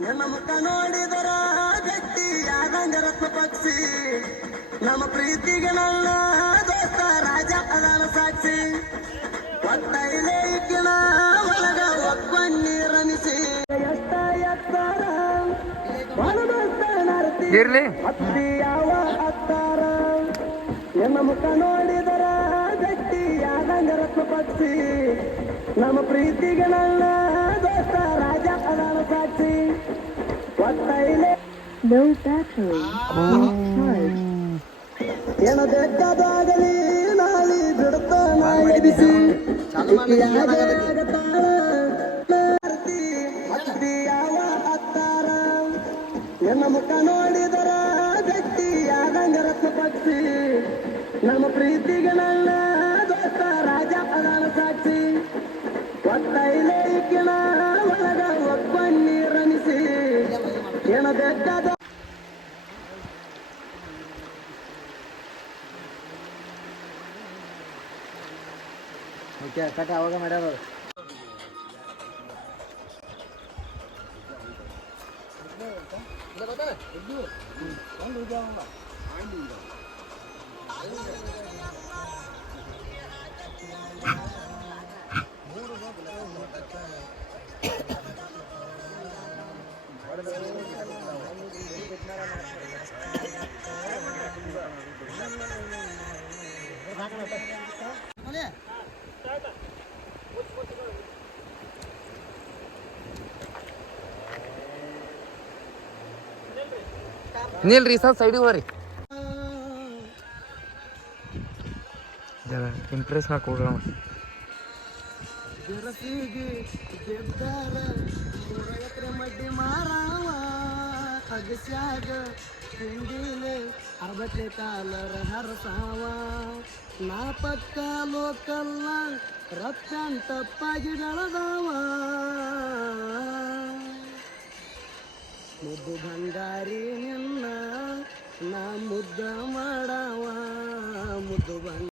ನನ್ನ ಮುಖ ನೋಡಿದರ ಗಟ್ಟಿಯಾದಂಗ ರತ್ನ ಪಕ್ಷಿ ನಮ್ಮ ಪ್ರೀತಿಗೆ ನನ್ನ ದೋಸ್ತ ರಾಜ ಅದಾನ ಸಾಕ್ಷಿ ಒಟ್ಟೈಲೆ ಇಕ್ಕಿನ ಒಳಗ ಒಬ್ಬ ನೀರನಿಸಿ ಎಷ್ಟ ಎತ್ತಾರ ಇರ್ಲಿ ಹತ್ತಿ ಯಾವ ಹತ್ತಾರ ನನ್ನ ಮುಖ ನೋಡಿದರ ಗಟ್ಟಿಯಾದಂಗ ರತ್ನ ಪಕ್ಷಿ ನಮ್ಮ ಪ್ರೀತಿಗೆ ನನ್ನ ದೋಸ್ತ ರಾಜ ಅದಾನ ಸಾಕ್ಷಿ ಒಟ್ಟೈಲೆ No battery. ಏನ ಬೇಕಾದಾಗಲಿ ನಾಳಿ ಬಿಡ್ತಾನ ಎದಿಸಿ ಹತ್ತಿ ಯಾವ ಹತ್ತಾರ ನನ್ನ ಮುಖ ನೋಡಿದರ ಗಟ್ಟಿಯಾದಂಗ ರತ್ನ ಪಕ್ಷಿ ನಮ್ಮ ಪ್ರೀತಿಗೆ ನನ್ನ ದೋಸ್ತ ರಾಜ ಅದಾನ ಸಾಕ್ಷಿ ಒಟ್ಟೈಲೆ ಇಕ್ಕಿನ ಒಳಗ ಒಬ್ಬ ನೀರನಿಸಿ ಏನ ಬೇಕಾದ ಓಕೆ ಕಟ್ಟ ಅವಾಗ ಮಾಡ್ಯಾರ ನಿಲ್ರಿ ಸರ್ ಸೈಡಿಗೆ ಹೋಗ್ರಿ ಇಂಪ್ರೆಸ್ ಮಾಡ್ಕೊಡ್ರಿ ನಾವು ಬೆರಸಿಗೆ ಗೆದ್ದಾರ ಎಕರೆ ಮಡ್ಡಿ ಮಾರಾವ ಅಗಸ್ಯಾಗ ತಿಂಡಿಲೆ ಅರ್ಧಕ್ಕೆ ಕಾಲರ ಹರಸಾವ ನಾ ಪಕ್ಕ ಲೋಕಲ್ಲ ರತ್ತಂತಪ್ಪಾಗಿ ಬೆಳೆದವ ಮುದ್ದು ಬಂಗಾರಿ ನಿನ್ನ ನಾ ಮುದ್ದ ಮಾಡವ ಮುದ್ದು ಬಂಗಾರಿ